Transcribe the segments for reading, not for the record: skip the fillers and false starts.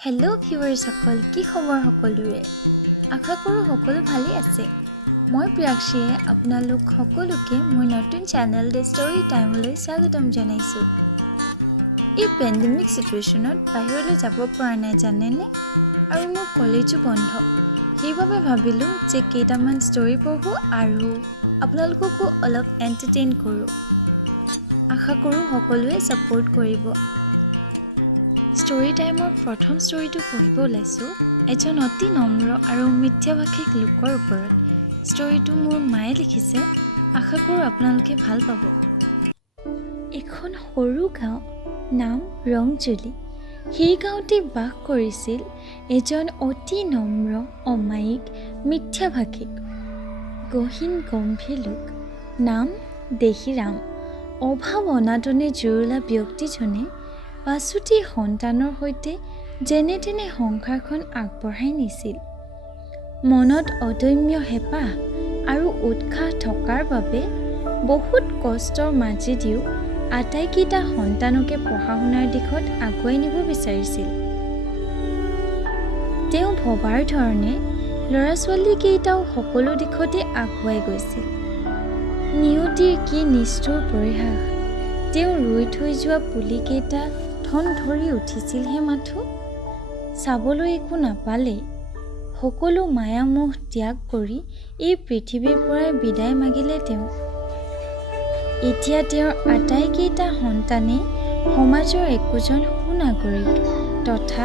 Hello' ভিউৱাৰসকল, কি খবৰ সকলোৰে? আশা কৰোঁ সকলো ভালেই আছে। মই প্ৰিয়াক্ষীয়ে আপোনালোক সকলোকে মোৰ নতুন চেনেল দ্য ষ্টৰী টাইমলৈ স্বাগতম জনাইছোঁ। এই পেণ্ডেমিক চিটুৱেশ্যনত বাহিৰলৈ যাব পৰা নাই জানেনে? আৰু মোৰ কলেজো বন্ধ। সেইবাবে ভাবিলোঁ যে কেইটামান ষ্টৰী পঢ়োঁ আৰু আপোনালোককো অলপ এণ্টাৰটেইন কৰোঁ। আশা কৰোঁ সকলোৱে ছাপোৰ্ট কৰিব। ষ্টৰী টাইমৰ প্ৰথম ষ্টৰীটো পঢ়িব ওলাইছোঁ এজন অতি নম্ৰ আৰু মিথ্যাভাষিক লোকৰ ওপৰত। ষ্টৰীটো মোৰ মায়ে লিখিছে। আশা কৰোঁ আপোনালোকে ভাল পাব। এখন সৰু গাঁও, নাম ৰংজুলি। সেই গাঁৱতে বাস কৰিছিল এজন অতি নম্ৰ, অমায়িক, মিথ্যাভাষিক, গহীন গম্ভীৰ লোক। নাম দেশীৰাম। অভাৱ অনাটনে জুৰুলা ব্যক্তিজনে পাছতি সন্তানৰ সৈতে যেনে তেনে সংসাৰখন আগবঢ়াই নিছিল। মনত অদম্য হেঁপাহ আৰু উৎসাহ থকাৰ বাবে বহুত কষ্টৰ মাজেদিও আটাইকেইটা সন্তানকে পঢ়া শুনাৰ দিশত আগুৱাই নিব বিচাৰিছিল। তেওঁ ভবাৰ ধৰণে ল'ৰা ছোৱালীকেইটাও সকলো দিশতে আগুৱাই গৈছিল। নিয়তিৰ কি নিষ্ঠুৰ পৰিহাস! তেওঁ ৰুই থৈ যোৱা পুলিকেইটা ঠন ধৰি উঠিছিলহে মাথো। চাবলৈ একো নাপালেই। সকলো মায়া মোহ ত্যাগ কৰি এই পৃথিৱীৰ পৰাই বিদায় মাগিলে তেওঁ। এতিয়া তেওঁৰ আটাইকেইটা সন্তানেই সমাজৰ একোজন সুনাগৰিক তথা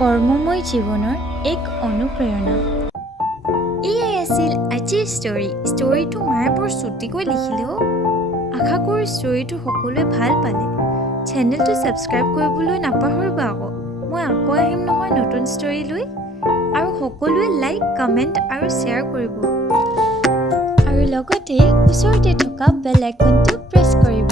কৰ্মময় জীৱনৰ এক অনুপ্ৰেৰণা। এয়াই আছিল আজিৰ ষ্টৰীটো মায়ে বৰ চুটিকৈ লিখিলেও। আশা কৰোঁ ষ্টৰীটো সকলোৱে ভাল পালে। চেনেলটো ছাবস্ক্ৰাইব কৰিবলৈ নাপাহৰিবা আকৌ। মই আকৌ আহিম নহয় নতুন ষ্টৰী লৈ। আৰু সকলোৱে লাইক, কমেণ্ট আৰু শ্বেয়াৰ কৰিব। আৰু লগতে ওচৰতে থকা বেল আইকনটো প্ৰেছ কৰিব।